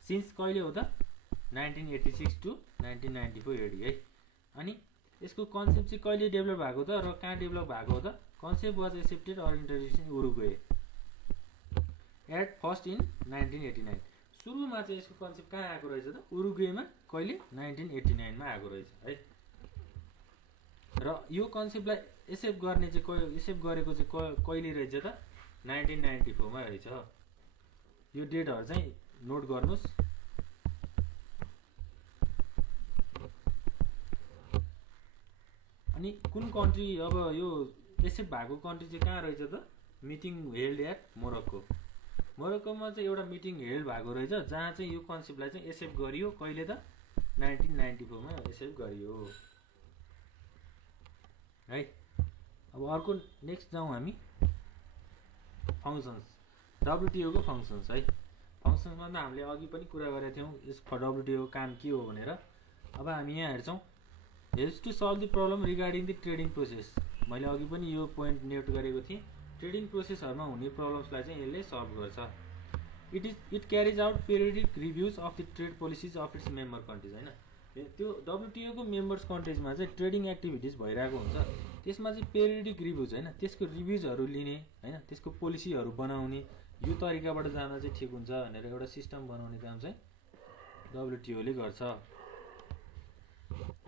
सिन्स कहिले हो त, 1986 टु 1994 एडी है। अनि यसको कन्सेप्ट चाहिँ कहिले डेभलप भएको त र कहाँ डेभलप भएको हो त, concept was accepted or introduce in Uruguay at first in 1989। सुरुमा चाहिँ यसको कन्सेप्ट कहाँ आएको रहेछ त, उरुग्वेमा कहिले 1989 मा आएको रहेछ है। र यो कन्सेप्टलाई एक्सेप्ट गर्ने चाहिँ एक्सेप्ट गरेको चाहिँ कहिले रहेछ त, 1994 मा रहेछ। यो डेटहरू चाहिँ नोट गर्नुस्। अनि कुन कन्ट्री, अब यो एक्सेप्ट भएको कन्ट्री चाहिँ कहाँ रहेछ त, मिटिङ हेल्ड एट मोरक्को। मोरक्कोमा चाहिँ एउटा मिटिङ हेल्ड भएको रहेछ जहाँ चाहिँ यो कन्सेप्टलाई चाहिँ एक्सेप्ट गरियो। कहिले त, 1994 मा एक्सेप्ट गरियो है। अब अर्को नेक्स्ट जाउँ हामी, फङ्सन्स, डब्लुटिओ को फङ्सन्स है। फङ्सन्समा त हामीले अघि पनि कुरा गरेका थियौँ यस डब्लुटिओ को काम के हो भनेर। अब हामी यहाँ हेर्छौँ, helps to solve the problem regarding the trading process. मैले अघि पनि यो पोइन्ट नोट गरेको थिएँ, ट्रेडिङ प्रोसेसहरूमा हुने प्रब्लम्सलाई चाहिँ यसले सल्भ गर्छ। It क्यारिज out periodic reviews of the trade policies of its member countries हैन। त्यो डब्लुटिओ को मेम्बर्स कन्ट्रिजमा चाहिँ ट्रेडिङ एक्टिभिटिज भइरहेको हुन्छ, त्यसमा चाहिँ पेरियोडिक रिभ्युज हैन, त्यसको रिभ्युजहरू लिने हैन, त्यसको पोलिसीहरू बनाउने, यो तरिकाबाट जाँदा चाहिँ ठिक हुन्छ भनेर एउटा सिस्टम बनाउने काम चाहिँ डब्लुटिओ ले गर्छ।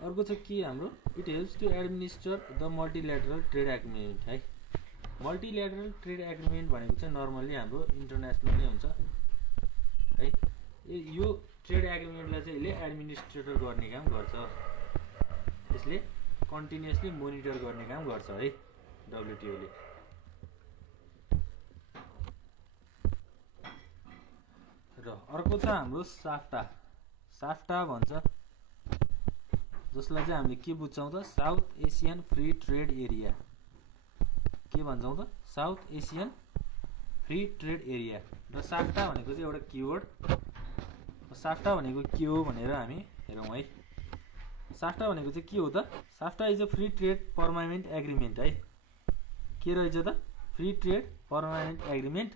अर्को चाहिँ के हाम्रो, it helps to administer the multilateral trade agreement है। मल्टिल्याटरल ट्रेड एग्रिमेन्ट भनेको चाहिँ नर्मल्ली हाम्रो इन्टरनेसनल नै हुन्छ है। यो ट्रेड एग्रिमेन्टलाई चाहिँ यसले एडमिनिस्ट्रेटर गर्ने काम गर्छ, यसले कन्टिन्युअसली मोनिटर गर्ने काम गर्छ है डब्लुटिओ ले। र अर्को छ हाम्रो साफ्टा। साफ्टा भन्छ, जसलाई चाहिँ हामीले के बुझ्छौँ त, south Asian free trade area. के भन्छौँ त south Asian free trade area. र साफ्टा भनेको चाहिँ एउटा किवर्ड। साफ्टा भनेको के हो भनेर हामी हेरौँ है। साफ्टा भनेको चाहिँ के हो त? SAFTA is a free trade permanent agreement है। के रहेछ त? Free trade permanent agreement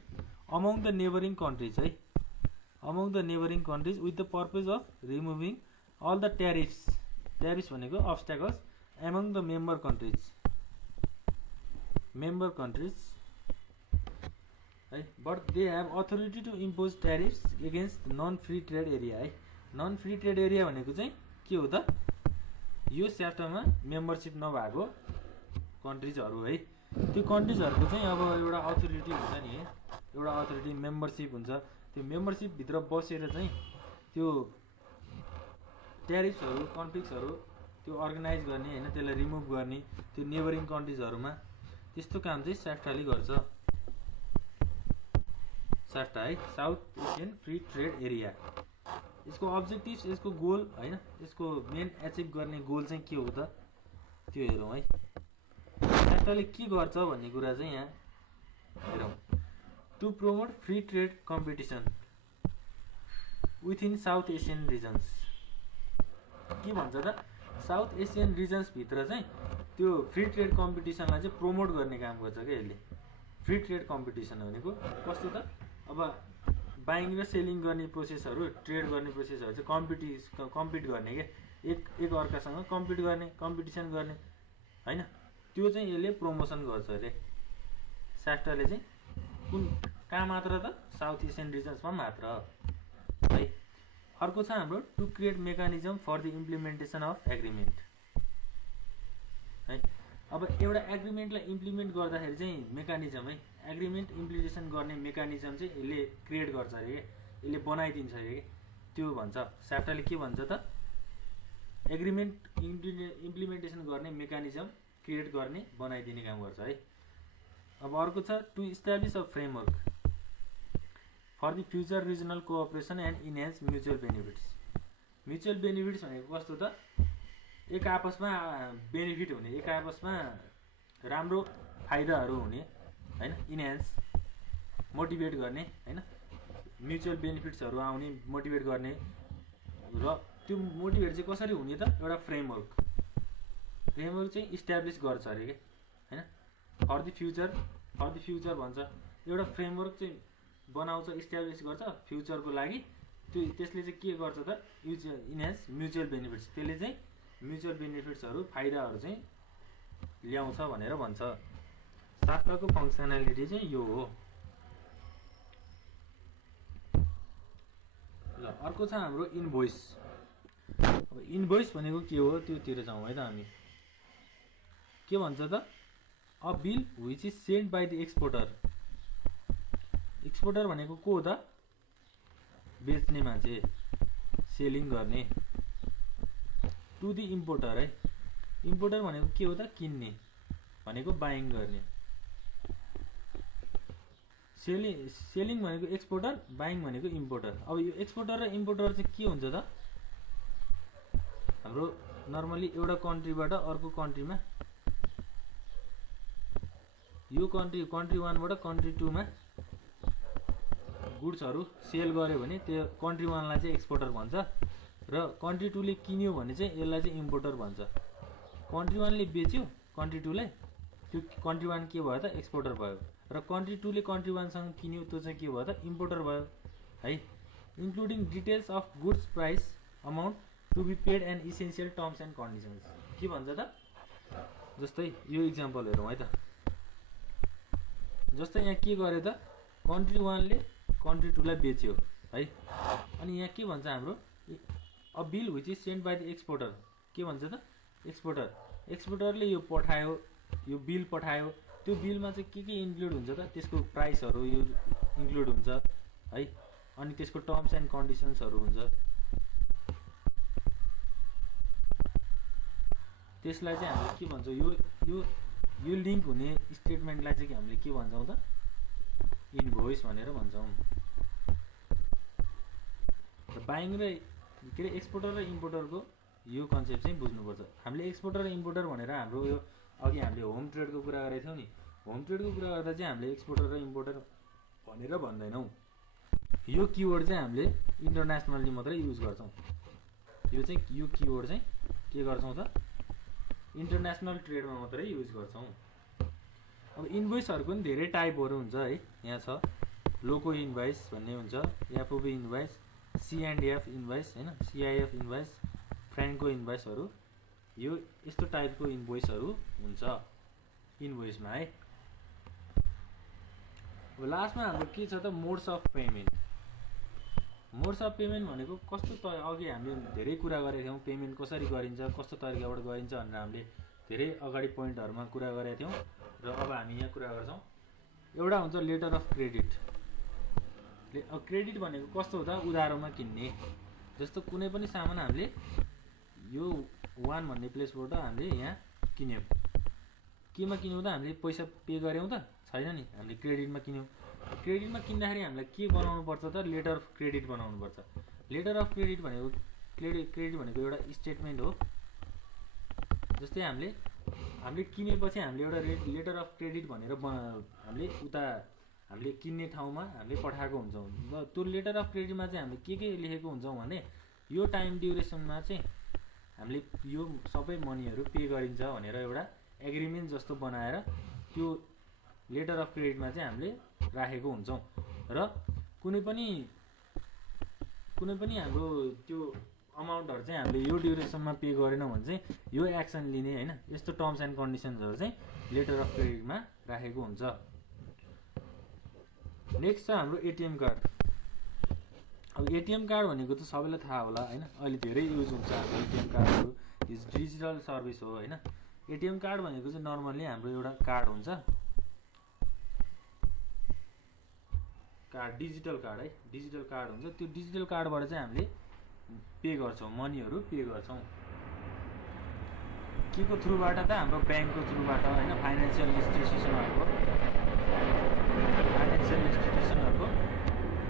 among the neighbouring countries है। Among the neighbouring countries with the purpose of removing all the tariffs. Tariffs भनेको obstacles among the member countries है। But they have authority to impose tariffs against non free trade area है। Non free trade area भनेको चाहिँ के हो त? यो स्याफ्टामा membership नभएको कन्ट्रिजहरू है। त्यो कन्ट्रिजहरूको चाहिँ अब एउटा अथोरिटी हुन्छ नि, एउटा अथोरिटी मेम्बरसिप हुन्छ। त्यो मेम्बरसिपभित्र बसेर चाहिँ त्यो ट्यारिफ्सहरू कन्फ्लिक्ट्सहरू त्यो अर्गनाइज गर्ने होइन, त्यसलाई रिमुभ गर्ने त्यो नेबरिङ कन्ट्रिजहरूमा, त्यस्तो काम चाहिँ स्याफ्टाले गर्छ। स्याफ्टा है, south Asian free trade area. यसको अब्जेक्टिभ्स, यसको गोल होइन, यसको मेन एचिभ गर्ने गोल चाहिँ के हो त त्यो हेरौँ है। स्याफ्टाले के गर्छ भन्ने कुरा चाहिँ यहाँ हेरौँ। To promote free trade competition within South Asian regions. के भन्छ त? साउथ एसियन रिजन्सभित्र चाहिँ त्यो फ्री ट्रेड कम्पिटिसनलाई चाहिँ प्रमोट गर्ने काम गर्छ क्या यसले। फ्री ट्रेड कम्पिटिसन भनेको कस्तो त? अब बाइङ र सेलिङ गर्ने प्रोसेसहरू, ट्रेड गर्ने प्रोसेसहरू चाहिँ कम्पिट गर्ने क्या, एक अर्कासँग कम्पिट गर्ने, कम्पिटिसन गर्ने होइन। त्यो चाहिँ यसले प्रमोसन गर्छ अरे। स्याफ्टाले चाहिँ कुन कहाँ मात्र त? साउथ एसियन रिजन्समा मात्र है। अर्को छ हाम्रो to create mechanism for the implementation of agreement है। अब एउटा एग्रिमेन्टलाई इम्प्लिमेन्ट गर्दाखेरि चाहिँ मेकानिजम है, एग्रिमेन्ट इम्प्लिमेन्टेसन गर्ने मेकानिजम चाहिँ यसले क्रिएट गर्छ अरे, यसले बनाइदिन्छ अरे। त्यो भन्छ स्याफ्टाले। के भन्छ त? एग्रिमेन्ट इम्प्लिमेन्टेसन गर्ने मेकानिजम क्रिएट गर्ने, बनाइदिने काम गर्छ है। अब अर्को छ to establish a framework for the future regional cooperation and enhance mutual benefits. Mutual benefits भनेको कस्तो त? एक आपसमा बेनिफिट हुने, एक आपसमा राम्रो फाइदाहरू हुने होइन, इन्हान्स मोटिभेट गर्ने होइन, म्युचुअल बेनिफिट्सहरू आउने मोटिभेट गर्ने। र त्यो मोटिभेट चाहिँ कसरी हुने त? एउटा फ्रेमवर्क चाहिँ इस्ट्याब्लिस गर्छ अरे क्या होइन। फर द फ्युचर भन्छ, एउटा फ्रेमवर्क चाहिँ बनाउँछ, इस्ट्याब्लिस गर्छ फ्युचरको लागि। त्यसले चाहिँ के गर्छ त? इन्हान्स म्युचुअल बेनिफिट्स, त्यसले चाहिँ म्युचुअल बेनिफिट्सहरू, फाइदाहरू चाहिँ ल्याउँछ भनेर भन्छ। स्याफ्टाको फङ्सनालिटी चाहिँ यो हो। ल अर्को छ हाम्रो इन्भोइस। अब इन्भोइस भनेको के हो त्योतिर जाउँ है त हामी। के भन्छ त? A bill which is send by the exporter. Exporter भनेको को हो त? बेच्ने मान्छे, सेलिङ गर्ने। टु द इम्पोर्टर है। इम्पोर्टर भनेको के हो त? किन्ने भनेको बाइङ गर्ने। सेलिङ भनेको एक्सपोर्टर, बाइङ भनेको इम्पोर्टर। अब यो एक्सपोर्टर र इम्पोर्टर चाहिँ के हुन्छ त? हाम्रो नर्मली एउटा कन्ट्रीबाट अर्को कन्ट्रीमा, यो कन्ट्री 1बाट कन्ट्री 2मा गुड्सहरू सेल गर्यो भने त्यो कन्ट्री 1लाई चाहिँ एक्सपोर्टर भन्छ, र कन्ट्री 2ले किन्यो भने चाहिँ यसलाई चाहिँ इम्पोर्टर भन्छ। कन्ट्री 1ले बेच्यो कन्ट्री 2लाई, त्यो कन्ट्री 1 के भयो त? एक्सपोर्टर भयो। र कन्ट्री 2ले कन्ट्री 1सँग किन्यो, त्यो चाहिँ के भयो त? इम्पोर्टर भयो है। Including details of goods price, amount to be paid and essential terms and conditions. के भन्छ त? जस्तै यो इक्जाम्पल हेरौँ है त। जस्तै यहाँ के गर्यो त? कन्ट्री 1ले कन्ट्री 2लाई बेच्यो है। अनि यहाँ के भन्छ हाम्रो? A bill which is send by the exporter. के भन्छ त? एक्सपोर्टरले यो पठायो, यो बिल पठायो, त्यो बिलमा चाहिँ के इन्क्लुड हुन्छ त? त्यसको प्राइसहरू यो इन्क्लुड हुन्छ है। अनि त्यसको टर्म्स एन्ड कन्डिसन्सहरू हुन्छ। त्यसलाई चाहिँ हामीले के भन्छौँ? यो लिङ्क हुने स्टेटमेन्टलाई चाहिँ हामीले के भन्छौँ त? इन्भोइस भनेर भन्छौँ। र बाइङ र के अरे एक्सपोर्टर र इम्पोर्टरको यो कन्सेप्ट चाहिँ बुझ्नुपर्छ हामीले। एक्सपोर्टर र इम्पोर्टर भनेर हाम्रो यो अघि हामीले होम ट्रेडको कुरा गरेको थियौँ नि, होम ट्रेडको कुरा गर्दा चाहिँ हामीले एक्सपोर्टर र इम्पोर्टर भनेर भन्दैनौँ। यो किवर्ड चाहिँ हामीले इन्टरनेसनली मात्रै युज गर्छौँ। यो किवर्ड चाहिँ के गर्छौँ त इन्टरनेसनल ट्रेडमा मात्रै युज गर्छौँ। अब इन्भोइसहरूको पनि धेरै टाइपहरू हुन्छ है। यहाँ छ लोको इन्भोइस भन्ने हुन्छ, एफओबी इन्भोइस, C&F इन्भोइस होइन, CIF इन्भोइस, फ्रेन्को इन्भोइसहरू, यो यस्तो टाइपको इन्भोइसहरू हुन्छ इन्भोइसमा है। अब लास्टमा हाम्रो के छ त modes of payment. Modes of payment भनेको कस्तो अघि हामीले धेरै कुरा गरेका थियौँ, पेमेन्ट कसरी गरिन्छ, कस्तो तरिकाबाट गरिन्छ भनेर हामीले धेरै अगाडि पोइन्टहरूमा कुरा गरेका थियौँ र अब हामी यहाँ कुरा गर्छौँ। एउटा हुन्छ लेटर अफ क्रेडिट। क्रेडिट भनेको कस्तो हो त उधारोमा किन्ने। जस्तो कुनै पनि सामान हामीले यो 1 भन्ने प्लेसबाट हामीले यहाँ किन्यौँ, केमा किन्यौँ त हामीले पैसा पे गऱ्यौँ त छैन नि, हामीले क्रेडिटमा किन्यौँ। क्रेडिटमा किन्दाखेरि हामीलाई के बनाउनु पर्छ त लेटर अफ क्रेडिट बनाउनु पर्छ। लेटर अफ क्रेडिट भनेको क्रेडिट भनेको एउटा स्टेटमेन्ट हो। जस्तै हामीले किनेपछि हामीले एउटा लेटर अफ क्रेडिट भनेर हामीले हामीले किन्ने ठाउँमा हामीले पठाएको हुन्छौँ र त्यो लेटर अफ क्रेडिटमा चाहिँ हामीले के लेखेको हुन्छौँ भने यो टाइम ड्युरेसनमा चाहिँ हामीले यो सबै मनीहरू पे गरिन्छ भनेर एउटा एग्रिमेन्ट जस्तो बनाएर त्यो लेटर अफ क्रेडिटमा चाहिँ हामीले राखेको हुन्छौँ। र कुनै पनि हाम्रो त्यो अमाउन्टहरू चाहिँ हामीले यो ड्युरेसनमा पे गरेनौँ भने चाहिँ यो एक्सन लिने होइन, यस्तो टर्म्स एन्ड कन्डिसन्सहरू चाहिँ लेटर अफ क्रेडिटमा राखेको हुन्छ। नेक्स्ट छ हाम्रो एटिएम कार्ड। अब एटिएम कार्ड भनेको त सबैलाई थाहा होला होइन, अहिले धेरै युज हुन्छ हाम्रो एटिएम कार्डहरू। यो डिजिटल सर्भिस हो होइन। एटिएम कार्ड भनेको चाहिँ नर्मल्ली हाम्रो एउटा कार्ड हुन्छ, डिजिटल कार्ड है, डिजिटल कार्ड हुन्छ। त्यो डिजिटल कार्डबाट चाहिँ हामीले पे गर्छौँ, मनीहरू पे गर्छौँ। के को थ्रुबाट त हाम्रो ब्याङ्कको थ्रुबाट होइन, फाइनेन्सियल इन्स्टिट्युसनहरूको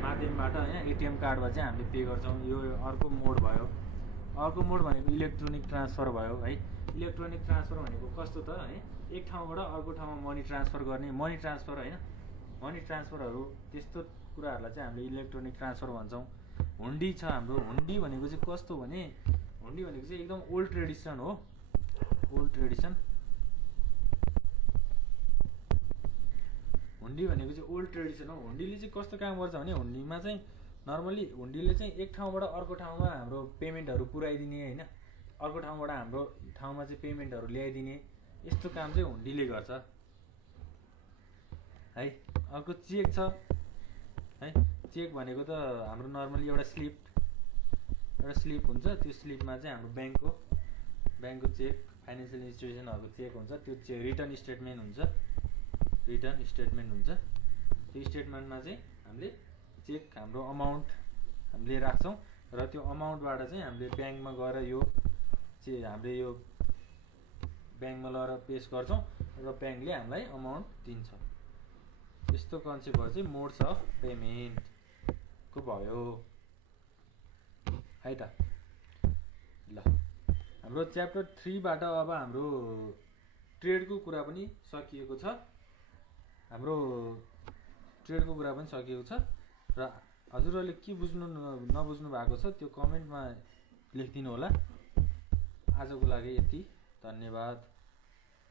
माध्यमबाट होइन एटिएम कार्डबाट चाहिँ हामीले पे गर्छौँ। यो अर्को मोड भयो। अर्को मोड भनेको इलेक्ट्रोनिक ट्रान्सफर भयो है। इलेक्ट्रोनिक ट्रान्सफर भनेको कस्तो त है, एक ठाउँबाट अर्को ठाउँमा मनी ट्रान्सफर गर्ने, मनी ट्रान्सफर होइन, मनी ट्रान्सफरहरू त्यस्तो कुराहरूलाई चाहिँ हामीले इलेक्ट्रोनिक ट्रान्सफर भन्छौँ। हुन्डी छ हाम्रो। हुन्डी भनेको चाहिँ कस्तो भने हुन्डी भनेको चाहिँ एकदम ओल्ड ट्रेडिसन हो, ओल्ड ट्रेडिसन। हुन्डी भनेको चाहिँ ओल्ड ट्रेडिसन हो। हुन्डीले चाहिँ कस्तो काम गर्छ भने हुन्डीमा चाहिँ नर्मली हुन्डीले चाहिँ एक ठाउँबाट अर्को ठाउँमा हाम्रो पेमेन्टहरू पुऱ्याइदिने होइन, अर्को ठाउँबाट हाम्रो ठाउँमा चाहिँ पेमेन्टहरू ल्याइदिने, यस्तो काम चाहिँ हुन्डीले गर्छ है। अर्को चेक छ है। चेक भनेको त हाम्रो नर्मली एउटा स्लिप हुन्छ। त्यो स्लिपमा चाहिँ हाम्रो ब्याङ्कको चेक, फाइनेन्सियल इन्स्टिट्युसनहरूको चेक हुन्छ। त्यो रिटर्न स्टेटमेन्ट हुन्छ। त्यो स्टेटमेन्टमा चाहिँ हामीले चेक हाम्रो अमाउन्ट हामीले राख्छौँ र त्यो अमाउन्टबाट चाहिँ हामीले ब्याङ्कमा गएर हामीले यो ब्याङ्कमा लगेर पेस गर्छौँ र ब्याङ्कले हामीलाई अमाउन्ट दिन्छ। यस्तो कन्सेप्टहरू चाहिँ मोड्स अफ पेमेन्टको भयो है त। ल हाम्रो च्याप्टर 3बाट अब हाम्रो ट्रेडको कुरा पनि सकिएको छ। र हजुरहरूले के नबुझ्नु भएको छ त्यो कमेन्टमा लेखिदिनु होला। आजको लागि यति, धन्यवाद।